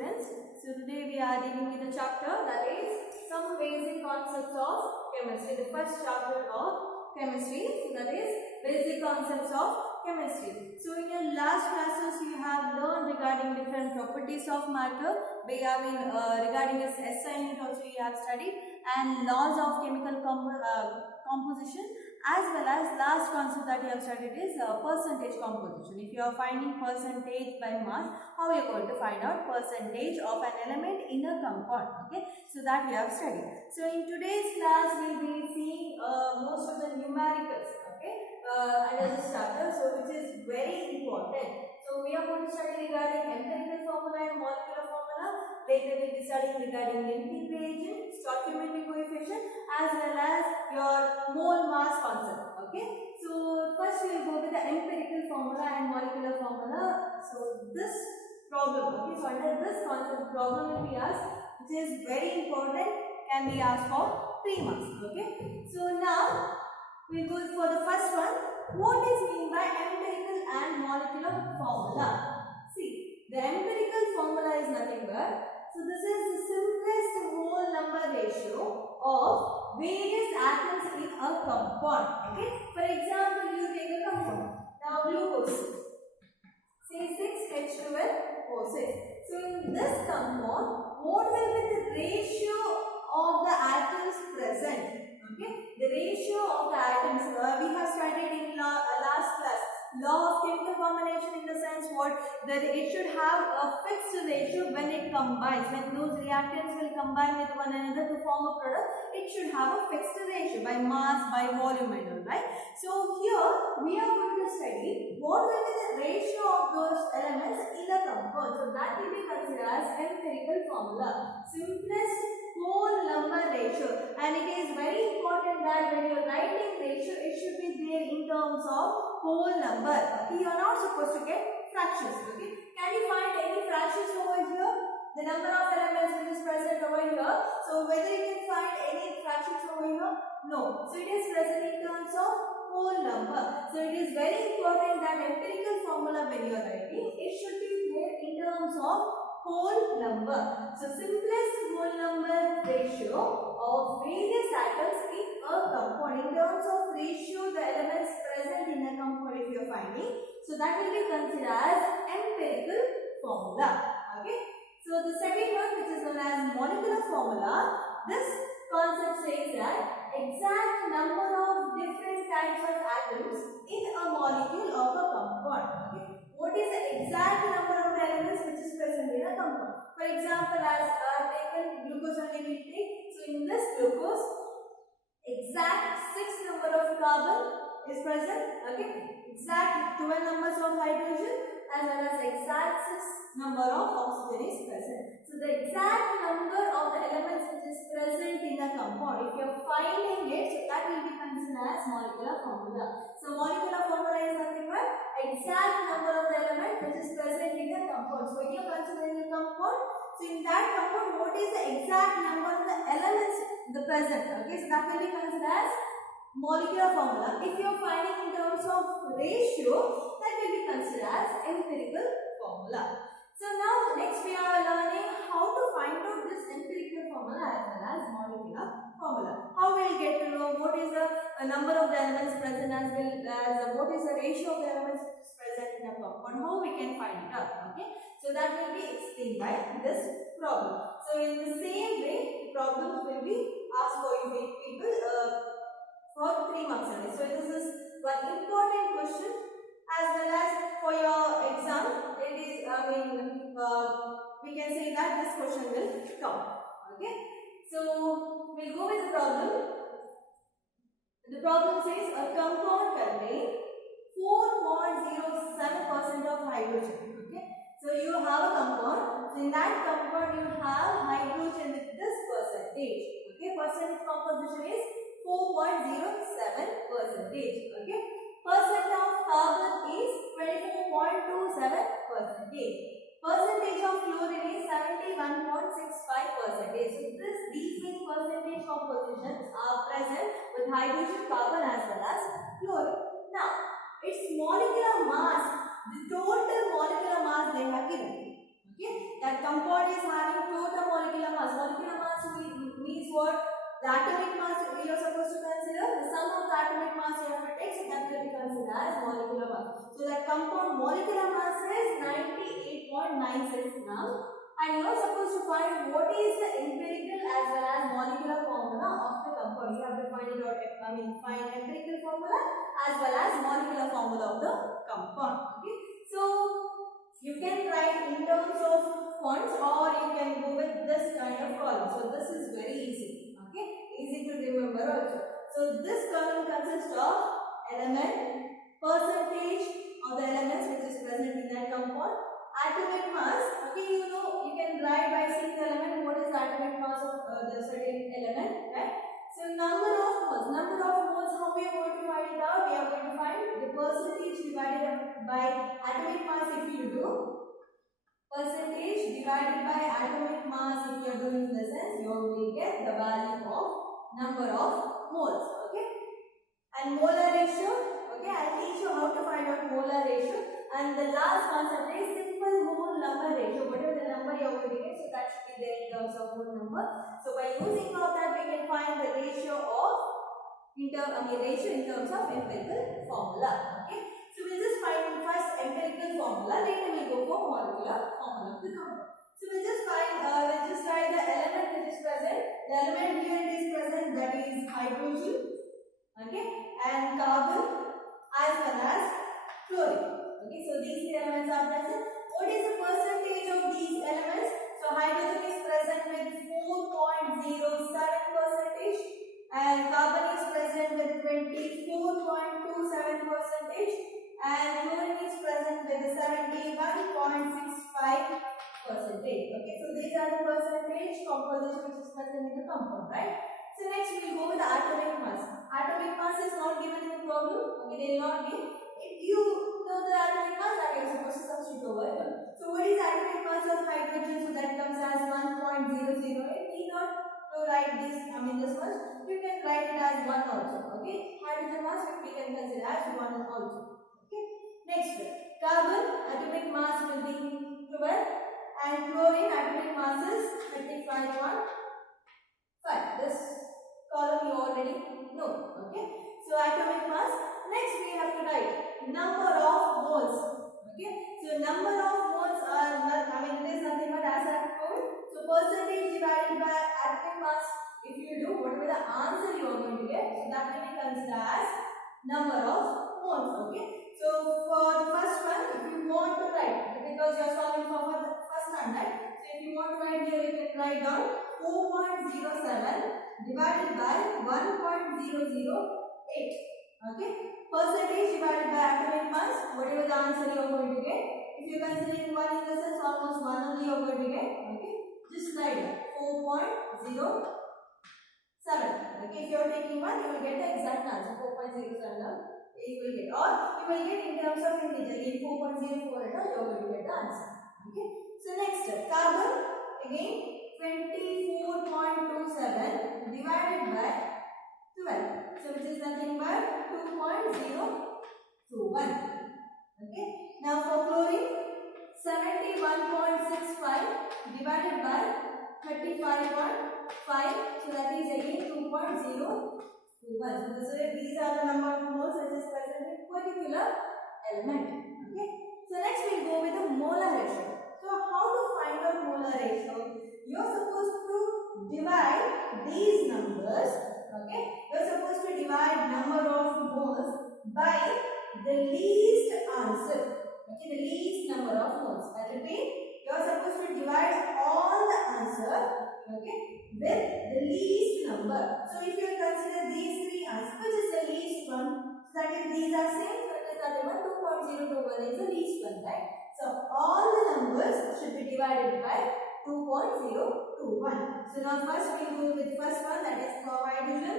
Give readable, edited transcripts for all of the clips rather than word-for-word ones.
students. So today we are dealing with a chapter that is some basic concepts of chemistry. The first chapter of chemistry. So that is basic concepts of chemistry. So in your last classes you have learned regarding different properties of matter. Regarding its SI unit also you have studied, and laws of chemical composition, as well as last concept that you have studied is percentage composition. If you are finding percentage by mass, how you are going to find out percentage of an element in a compound? Okay, so that we have studied. So in today's class we will be seeing most of the numericals, okay, under this chapter, so which is very important. So we are going to study regarding empirical formula and molecular formula. Later we will be studying regarding Lenz's reagent, stoichiometric coefficient, as well as your mole mass concept. Okay. So first we will go with the empirical formula and molecular formula. So this problem, okay, so under this concept problem will be asked, which is very important, can be asked for 3 marks. Okay. So now we will go for the first one. What is mean by empirical and molecular formula? See, the empirical formula is nothing but, so this is the simplest whole number ratio of various atoms in a compound. Okay. For example, you take a compound. Now glucose, say 6H12O6. So in this compound, what will be the ratio of the atoms present? Okay, the ratio of the atoms, we have studied in last class, law of chemical combination, in the sense what, that it should have a fixed ratio when it combines, when those reactants will combine with one another to form a product, it should have a fixed ratio by mass, by volume and all, right? So here we are going to study what will be the ratio of those elements in a compound. So that will be considered as empirical formula, simplest whole number ratio, and it is very important that when you are writing ratio, it should be there in terms of whole number. Okay, you are not supposed to get fractions. Okay, can you find any fractions over here? The number of elements which is present over here. So whether you can find any fractions over here? No. So it is present in terms of whole number. So it is very important that empirical formula when you are writing, it should be there in terms of whole number. So simplest whole number ratio of various atoms in a compound. In terms of ratio, the elements present in a compound if you are finding, so that will be considered as empirical formula. Okay. So the second one, which is known as molecular formula, this concept says that exact number of different types of atoms in a molecule of a compound. Okay. What is the exact number of the elements which is present in a compound? For example, as taken glucose only we take. So in this glucose, exact 6 number of carbon is present. Okay. Exact 12 numbers of hydrogen as well as exact 6 number of oxygen is present. So the exact number of the elements which is present in a compound, if you are finding it, so that will be considered as molecular formula. So molecular formula is nothing but exact number of the element which is present in a compound. So when you are considering a compound, so in that compound, what is the exact number of the elements the present? Okay, so that will be considered as molecular formula. If you are finding in terms of ratio, that will be considered as empirical formula. So now next we are learning how to find out this empirical formula as well as molecular formula. How we will get to know what is the number of the elements present as well as what is the ratio of the elements present in a compound. How we can find it out. Okay. So that will be explained by this problem. So in the same way, problems will be asked for you people for 3 marks only. So this is one important question, as well as for your exam. It is, we can say that this question will come. Okay. So we'll go with the problem. The problem says a compound contains 4.07% of hydrogen. Okay. So you have a compound. So in that compound you have hydrogen with this percentage. Okay. Percentage composition is 4.07%. Okay. Percent of carbon is 24.27%. Percentage of fluorine is 71.65%. So these many percentage compositions are present with hydrogen, carbon as well as fluorine. Now, its molecular mass, the total molecular mass they have given. Okay. that compound is having total molecular mass. Molecular mass means what? The atomic mass we are supposed to consider. The sum of the atomic mass you have to take, so that will be considered as molecular mass. So that compound molecular mass is 98.96 grams. And you are supposed to find what is the empirical as well as molecular formula of the compound. You have to find it out. Find empirical formula as well as molecular formula of the compound. Okay. So you can write in terms of fonts, or you can go with this kind of column. So this is very easy. Okay, easy to remember also. So this column consists of element, percentage of the elements which is present in that compound, atomic mass. Okay, you know, you can write by seeing the element what is the atomic mass of the certain element, right? So number of moles. Number of moles, how we are going to find it out? We are going to find the percentage divided by atomic mass. If you do percentage divided by atomic mass, if you are doing in the sense, you will get the value of number of moles. Okay, and molar ratio. Okay, I'll teach you how to find out molar ratio. And the last concept is simple mole number ratio. Whatever the number you are going to get, so that should be there in terms of mole number. So by using all that, we can find the ratio of ratio in terms of empirical formula. Okay, so we'll just find first empirical formula. Later we'll go for molecular formula of the compound. So we'll just find we'll just write the element which is present. The element here it is present, that is hydrogen. Okay, and carbon as well as chlorine. Okay, so these three elements are present. What is the percentage of these elements? So hydrogen is present with 4.07%, and carbon is present with 24.27%, and chlorine is present with 71.65%. Okay, so these are the percentage composition which is present in the compound, right? So next we will go with the atomic mass. Atomic mass is not given in the problem. Okay, they will not give. If you know the atomic mass, that you are supposed to substitute over here. So what is atomic mass of hydrogen? So that comes as 1.008. Need not to write this. This much. You can write it as 1 also. Okay, hydrogen mass we can consider as 1 also. Okay. Next, carbon atomic mass will be 12, and chlorine atomic mass is 35.5. This column you already know. Okay, so atomic mass. Next we have to write number of moles. Okay, so number of moles are it is nothing but as I have told. So percentage divided by atomic mass. If you do, whatever the answer you are going to get, so that will be considered as number of moles. Okay, so for the first one, if you want to write, because you are solving for the first one, right? So if you want to write here, you can write down 4.07 divided by 1.008. Okay, percentage divided by atomic mass, whatever the answer you are going to get. If you are considering 1 in the sense, almost 1 only you are going to get. Okay, just write it 4.07. Okay, if you are taking 1, you will get the exact answer 4.07. You will get, or you will get in terms of integer in 4.04 and you are going to get the answer. Okay, so next carbon again 24.27 divided by 12, so which is nothing but 2.021. Okay, now for chlorine 71.65 divided by 35.5, so that is again 2.021. So these are the number of moles which is present in particular element. Okay, so next we will go with the molar ratio. So how to find out molar ratio? You are supposed to divide these numbers. Okay, you are supposed to divide number of moles by the least answer. Okay, the least number of moles. I repeat, you are supposed to divide all the answer, okay, with the least number. So if you consider these three answers, which is the least one? So that is these are same. So that is that one 2.021 is the least one, right? So all the numbers should be divided by 2.021. So now first we will go with first one, that is for hydrogen.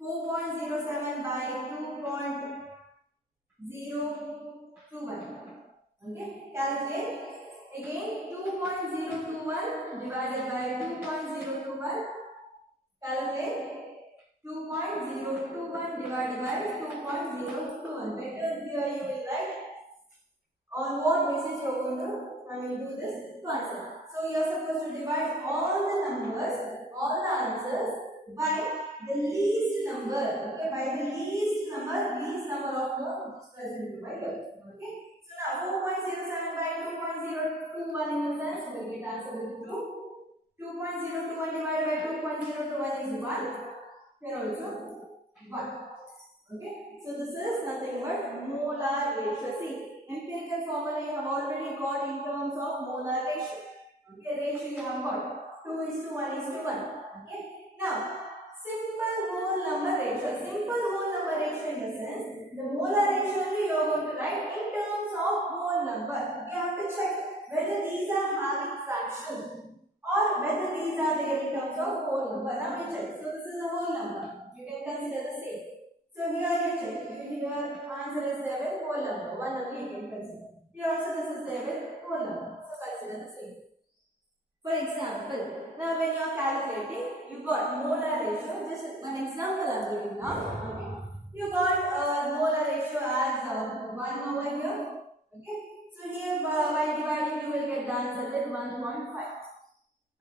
4.07 by 2.021. Okay, calculate. Again 2.021 divided by 2.021. Calculate. 2.021 divided by 2.021. Better here you will write on what basis you are going to do this. So concept. So you are supposed to divide all the numbers, all the answers by the least number. Okay, by the least number of terms which is present by here. Okay. So now 4.07 by 2.021 in the sense we will get answer with 2. 2.021 divided by 2.021 is 1. Here also 1. Okay. So this is nothing but molar ratio. See, empirical formula you have already got in terms of molar ratio. Okay, ratio you have got 2:1:1. Okay. Now, simple whole number ratio. Simple whole number ratio in the sense, the molar ratio only you are going to write in terms of whole number. You have to check whether these are having fraction or whether these are there in terms of whole number. Now we check. So this is a whole number. You can consider the same. So here you check. Your answer is there with whole number. One only you can consider. Here also this is there with whole number. So consider the same. For example, now when you are calculating, you got molar ratio. Just one example I am giving now. Okay. You got molar ratio as 1 over here. Okay. So here while dividing you will get the answer with 1.5.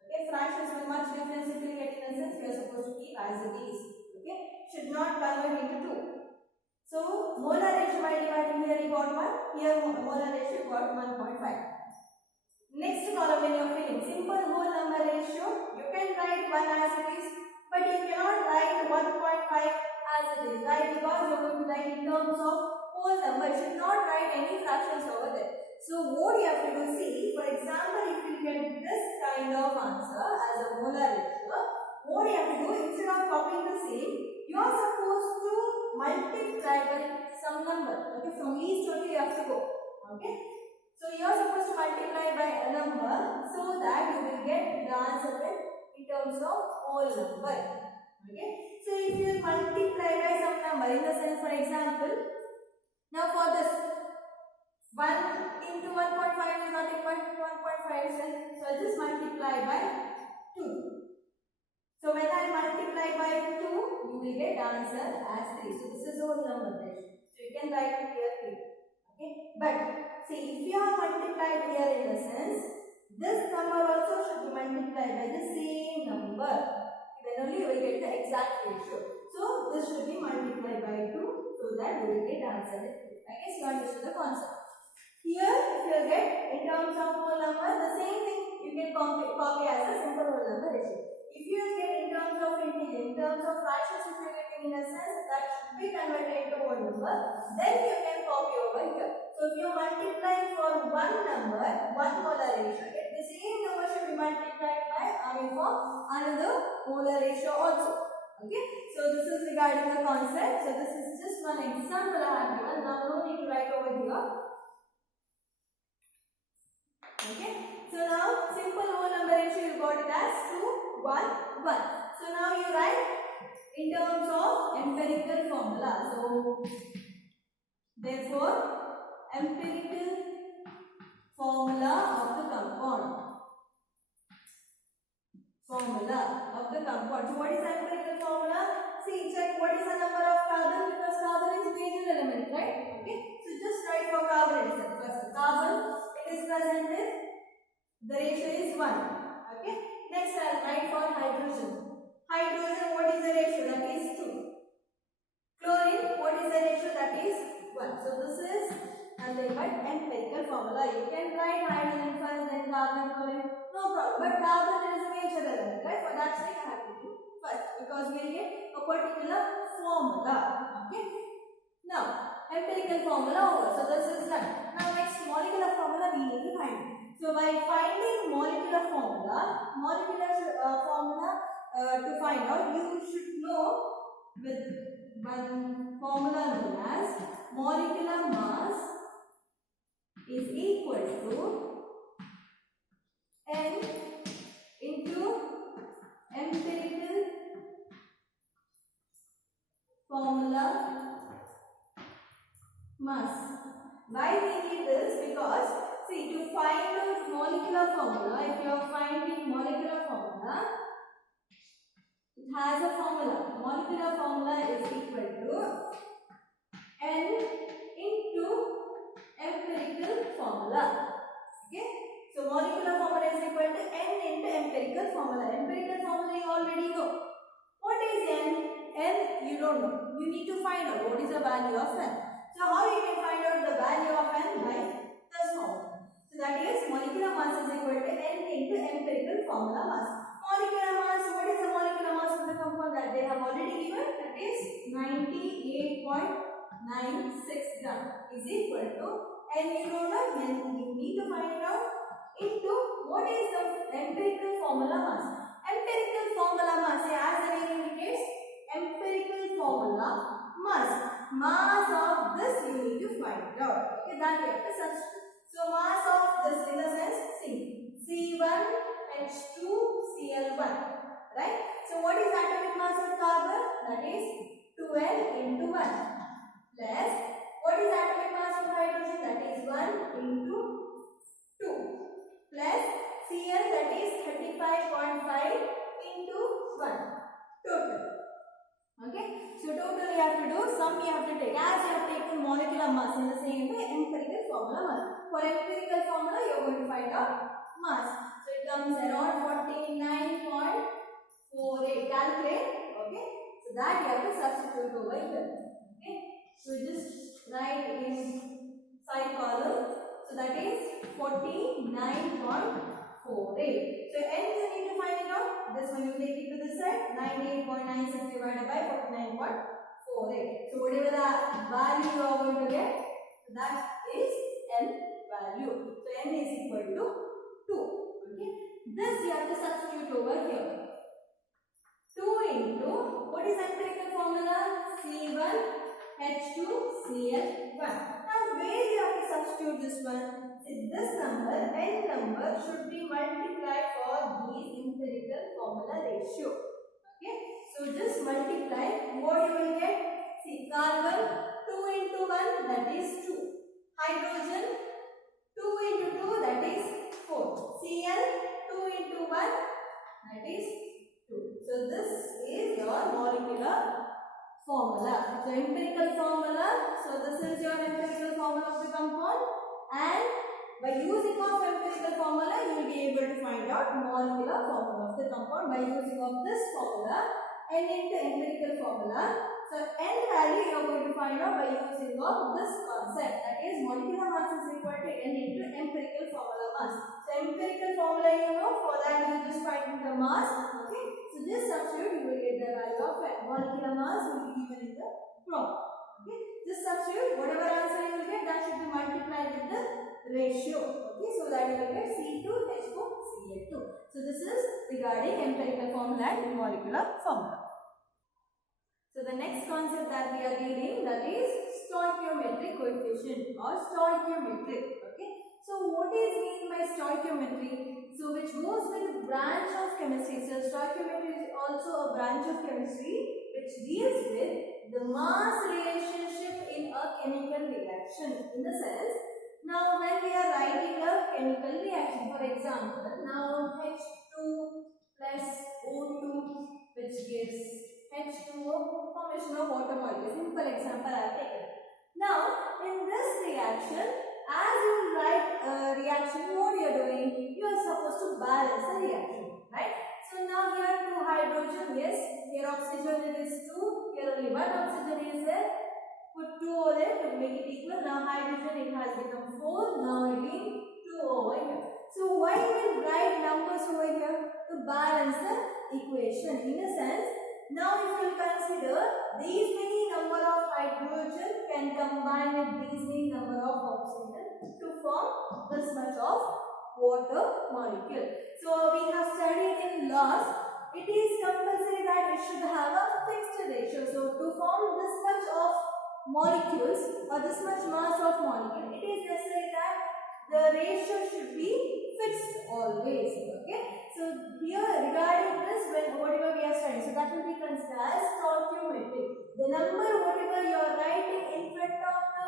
Okay. Fractions will much difference if you get in a sense you are supposed to keep as it is. Okay. Should not convert into 2. So molar ratio by dividing here you got 1. Here molar ratio you got 1.5. Next column when you are filling simple whole number ratio, you can write 1 as it is, but you cannot write 1.5 as it is, right? Because you are going to write in terms of whole number. You should not write any fractions over there. So what you have to do, see, for example, if you get this kind of answer as a molar ratio, what you have to do, instead of copying the same, you are supposed to multiply by some number. Okay, from least only you have to go. Okay. So you are supposed to multiply by a number so that you will get the answer in terms of whole number. Okay. So if you multiply by some number, in the sense, for example, now for this 1 into 1.5 is nothing but 1.5 cents. So I just multiply by 2. So when I multiply by 2, you will get answer as 3. So this is whole number ratio. So you can write it here 3. Okay. But see, if you are multiplied here in the sense, this number also should be multiplied by the same number. Then only you will get the exact ratio. So this should be multiplied by 2 so that you will get answer with 2. I guess you understood the concept. Here, if you get in terms of whole number, the same thing you can copy as a simple whole number ratio. If you get in terms of integer, in terms of fractions, if you are getting in a sense that should be converted into whole number, then you can copy over here. So if you multiply for one number, one molar ratio, the same number should be multiplied by for another molar ratio also. Okay. So this is regarding the concept. So this is just one example I have given. Now no need to write over here. Okay. So now simple whole number ratio you got it as 2, 1, 1. So now you write in terms of empirical formula. So therefore empirical formula of the compound. Formula of the compound. So what is the empirical formula? See, check what is the number of carbon, because carbon is major element, right? Okay. So just write for carbon itself. First, carbon it is present with the ratio is 1. Okay. Next I'll write for hydrogen. Hydrogen, what is the ratio? That is 2. Chlorine, what is the ratio? That is 1. So this is nothing but empirical formula. You can write hydrogen first, then carbon, chlorine, no problem. But carbon is a major element, right? For that sake I have to do first, because we will get a particular formula. Okay. Now empirical formula over. So this is done. Now next molecular formula we need to find. So by finding molecular formula to find out, you should know with one formula known as molecular mass is equal to N into empirical formula mass. Why we need this? Because see, to find out molecular formula, if you are finding molecular formula, it has a formula. Molecular formula is equal to N into empirical formula. Okay. So molecular formula is equal to N into empirical formula. Empirical formula you already know. What is N? N you don't know. You need to find out what is the value of N. So how you can find out the value of N? By this formula. So that is molecular mass is equal to N into empirical formula mass. Molecular mass, what is the molecular mass of the compound that they have already given? That is 98.96 gram is equal to N you don't know, then you need to find it out into what is the empirical formula mass. Empirical formula mass, as the name indicates, empirical formula mass. Mass of this you need to find it out. Okay, that you have to substitute. So mass of this in the sense C1H2Cl1, right? So what is atomic mass of carbon? That is 12 into 1 plus what is atomic mass of hydrogen? That is 1 into 2 plus Cl, that is 35.5 into 1 total. Okay, so total you have to do, sum you have to take, as you have taken molecular mass in the same way empirical formula mass. For empirical formula you are going to find out mass. So it comes around 49.48. Calculate. Okay, so that you have to substitute over here. Okay, so just write in side column. So that is 49.48. So n you need to find it out. This one you take it to this side. 98.96 divided by 49.48. So whatever the value you are going to get, that is n value. So n is equal to 2. Okay. This you have to substitute over here. 2 into what is empirical formula? C1H2Cl1. Now where you have to substitute this one? This number, n number, should be multiplied for these empirical formula ratio. Okay. So just multiply. What you will get? See, carbon 2 into 1, that is 2. Hydrogen 2 into 2, that is 4. Cl 2 into 1, that is 2. So this is your molecular formula. So empirical formula. So this is your empirical formula of the compound, and by using of empirical formula you will be able to find out molecular formula of the compound by using of this formula, N into empirical formula. So N value you are going to find out by using of this concept, that is molecular mass is equal to N into empirical formula mass. So empirical formula you know, for that you just find the mass. Okay, so just substitute, you will get the value of N. Molecular mass will be given in the problem. Okay, just substitute, whatever answer you will get, that should be multiplied with the ratio. Okay, so that you will get C2H4Cl2. So this is regarding empirical formula and molecular formula. So the next concept that we are dealing, that is stoichiometric coefficient or stoichiometric. Okay, so what is mean by stoichiometry? So which goes with branch of chemistry. So stoichiometry is also a branch of chemistry which deals with the mass relationship in a chemical reaction. In the sense, now when we are writing a chemical reaction, for example, now H2 plus O2 which gives H2O, formation of water molecule. Simple example I have taken. Now in this reaction, as you will write a reaction, what you are doing? You are supposed to balance the reaction, right? So now here 2 hydrogen, yes, here oxygen is 2, here only 1 oxygen is there. Put 2 over there to make it equal. Now hydrogen, it has become 4. Now again 2 over here. So why we will write numbers over here? To balance the equation. In a sense, now if you will consider these many number of hydrogen can combine with these many number of oxygen to form this much of water molecule. So we have studied in laws, it is compulsory that it should have a fixed ratio. So to form this much of molecules or this much mass of molecule, it is necessary that the ratio should be fixed always. Okay, so here regarding this, when whatever we are studying, so that will be considered as stoichiometric. The number whatever you are writing in front of the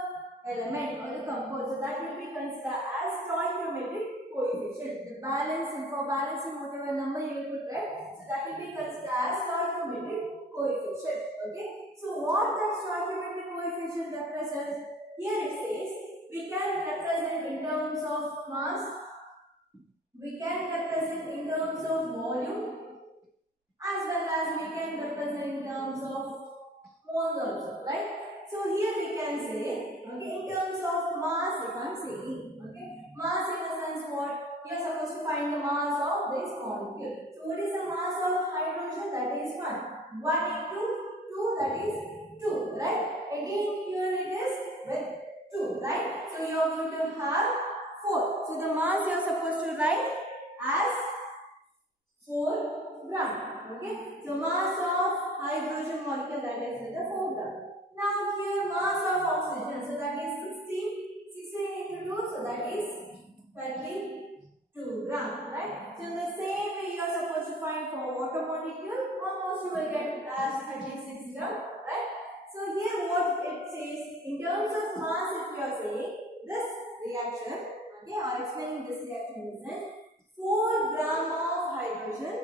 element or the compound, so that will be considered as stoichiometric coefficient. The balancing, for balancing whatever number you will put, right, so that will be considered as stoichiometric coefficient. Okay, so what that stoichiometric coefficient represents? Here it says we can represent in terms of mass we can represent in terms of volume as well as we can represent in terms of moles also, right? So here we can say, okay, in terms of mass, if I'm saying, okay, mass in the sense what? You are supposed to find the mass of this molecule. So what is the mass of hydrogen? That is 1. 1 into 2, that is 2, right? Again here it is with 2, right? So you are going to have 4. So the mass you are supposed to write as 4 gram. Okay. So mass of hydrogen molecule, that is with the 4 gram. Now here mass of oxygen. So that is 16. 16 into 2. So that is 32 gram. Right. So in the same way you are supposed to find for water molecule. Almost you will get as 36 gram. Right. So here what it says in terms of mass, if you are saying this reaction, okay, or explaining this reaction is 4 gram of hydrogen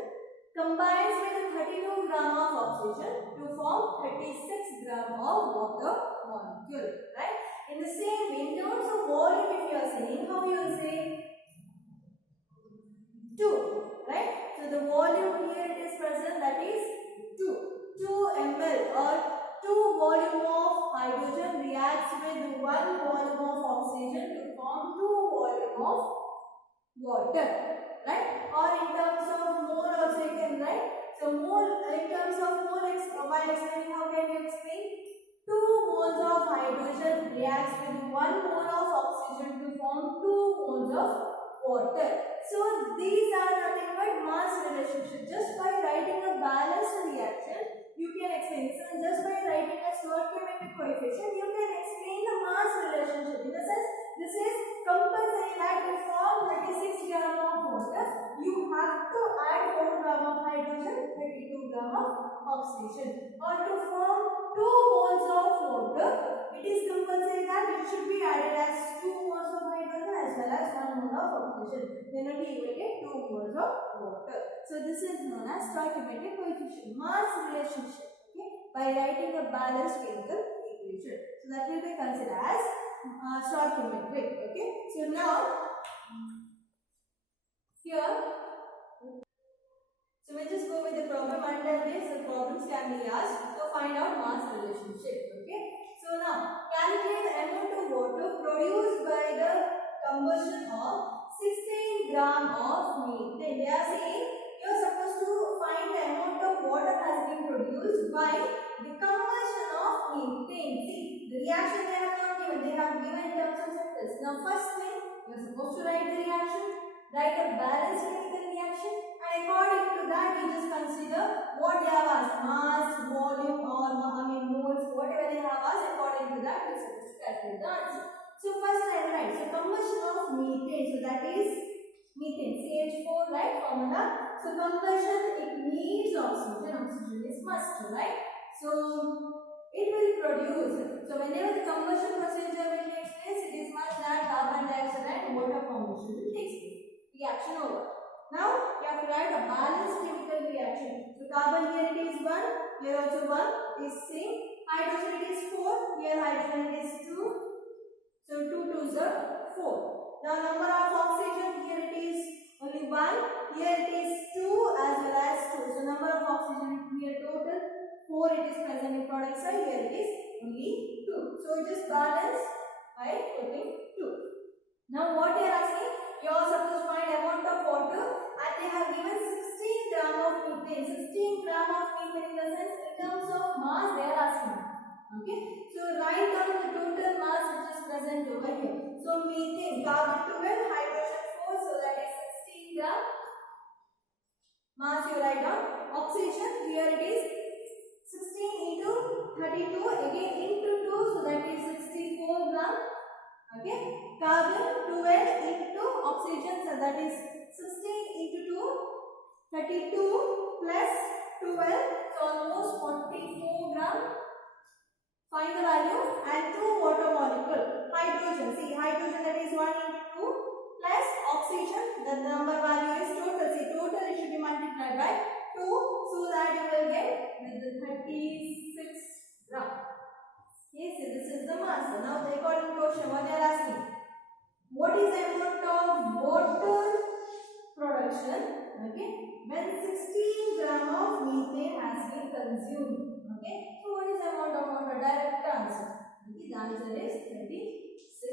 combines with 32 gram of oxygen to form 36 gram of water molecule, right? In the same way, in terms of volume, if you are saying, how you will say 2, right? So the volume here it is present, that is 2 ml or 2 volume of hydrogen reacts with 1 volume of oxygen to form 2 volume of water, right? Or in terms of mole also you can write. So mole, in terms of mole, while explaining, how can you explain? 2 moles of hydrogen reacts with 1 mole of oxygen to form 2 moles of water. So these are nothing but mass relationship. Just by writing a balanced reaction, you can explain. So just by writing a stoichiometric coefficient, you can explain the mass relationship. In the sense, this is compulsory that to form 36 gram of water, you have to add 4 gram of hydrogen, 32 gram of oxygen. Or to form 2 moles of water, it is compulsory that it should be added as 2 moles of hydrogen as well as 1 mole of oxygen. Then only you will get 2 moles of water. So this is known as stoichiometric coefficient, mass relationship. Okay, by writing a balanced chemical equation. So that will be considered as stoichiometric. Okay. So now here, so we'll just go with the problem. Under this, the problems can be asked to find out mass relationship. Okay. So now, calculate the amount of water produced by the combustion of 16 gram of methane. They are saying you are supposed to find the amount of water has been produced by the combustion of methane. See, the reaction they have not given. They have given in terms of sectors. Now, first thing, you are supposed to write the reaction, write a balanced chemical reaction, and according to that, you just consider what they have asked, mass, volume, or moles, whatever they have asked. According to that, you are supposed to calculate the answer. So first I will write. So combustion of methane. So that is methane, CH4, right? Formula. So combustion, it needs oxygen. Oxygen is must, right? So it will produce. So whenever the combustion procedure will take place, it is must that carbon dioxide and water formation will take place. Reaction over. Now you have to write a balanced chemical reaction. So carbon here it is 1, here also 1 is same. Hydrogen it is 4, here hydrogen it is 2. So 2 2s are 4. Now number of oxygen, here it is only 1, here it is 2 as well as 2. So number of oxygen here total 4 it is present in product side, here it is only 2. So just balance by putting 2. Now what they are asking, you are supposed to find amount of water and they have given 16 gram of methane. 16 gram of methane in the sense in terms of mass they are asking. Okay, so write down the total mass which is present over here. So methane, carbon 12, hydrogen 4, so that is 16 gram. Mass you write down. Oxygen, here it is 16 into 32, again into 2, so that is 64 gram. Okay, carbon 12 into oxygen, so that is 16 into 2, 32 plus 12, so almost 44 gram. Find the value and 2 water molecule. Hydrogen, see hydrogen that is 1 into 2 plus oxygen, the number value is total. See total it should be multiplied by 2, so that you will get with the 36 gram. Okay, so this is the mass. So now the according question, what they are asking, what is the amount of water consumed. Okay, so what is the amount of water? Direct answer. Okay, the answer is 36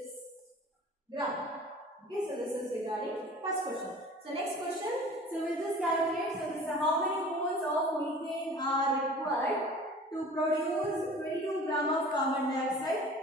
gram. Okay, so this is regarding first question. So next question, so we'll just calculate. So this is how many moles of methane are required to produce 22 gram of carbon dioxide